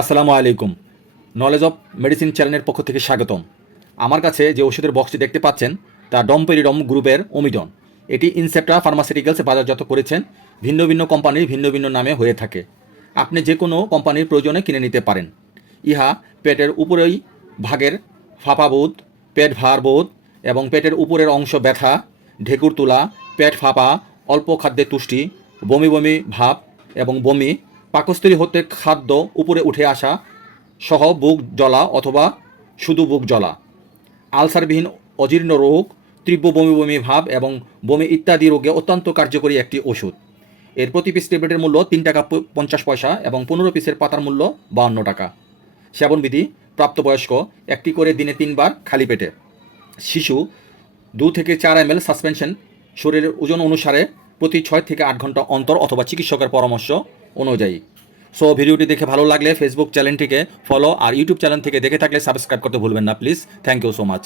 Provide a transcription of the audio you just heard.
আসসালামু আলাইকুম। Knowledge of medicine চ্যানেলের পক্ষ থেকে স্বাগতম। আমার কাছে যে ওষুধের বক্সটি দেখতে পাচ্ছেন তা ডমপেরিডম গ্রুপের ওমিডন। এটি ইনসেপ্টা ফার্মাসিউটিক্যালস বাজারজাত করেছেন। ভিন্ন ভিন্ন কোম্পানির ভিন্ন ভিন্ন নামে হয়ে থাকে। আপনি যে কোনো কোম্পানির প্রয়োজনে কিনে নিতে পারেন। ইহা পেটের উপরেই ভাগের ফাঁপাবোধ, পেট ভার বোধ এবং পেটের উপরের অংশ ব্যথা, ঢেকুর তোলা, পেট ফাঁপা, অল্প খাদ্যে তুষ্টি, বমি বমি ভাব এবং বমি, পাকস্থলী হতে খাদ্য উপরে উঠে আসা সহ বুক জ্বলা অথবা শুধু বুক জ্বলা, আলসারবিহীন অজীর্ণ রোগ, তীব্র বমি বমি ভাব এবং বমি ইত্যাদি রোগে অত্যন্ত কার্যকরী একটি ওষুধ। এর প্রতি পিস ট্যাবলেটের মূল্য 3 টাকা 50 পয়সা এবং 15 পিসের পাতার মূল্য 52 টাকা। সেবনবিধি: প্রাপ্তবয়স্ক 1টি করে দিনে 3 বার খালি পেটে। শিশু 2 থেকে 4 ml সাসপেনশন, শরীরের ওজন অনুসারে প্রতি 6 থেকে 8 ঘন্টা অন্তর অথবা চিকিৎসকের পরামর্শ অনুযায়ী। সো ভিডিওটি দেখে ভালো লাগলে ফেসবুক চ্যানেলটিকে ফলো আর ইউটিউব চ্যানেল থেকে দেখে থাকলে সাবস্ক্রাইব করতে ভুলবেন না please. Thank you so much.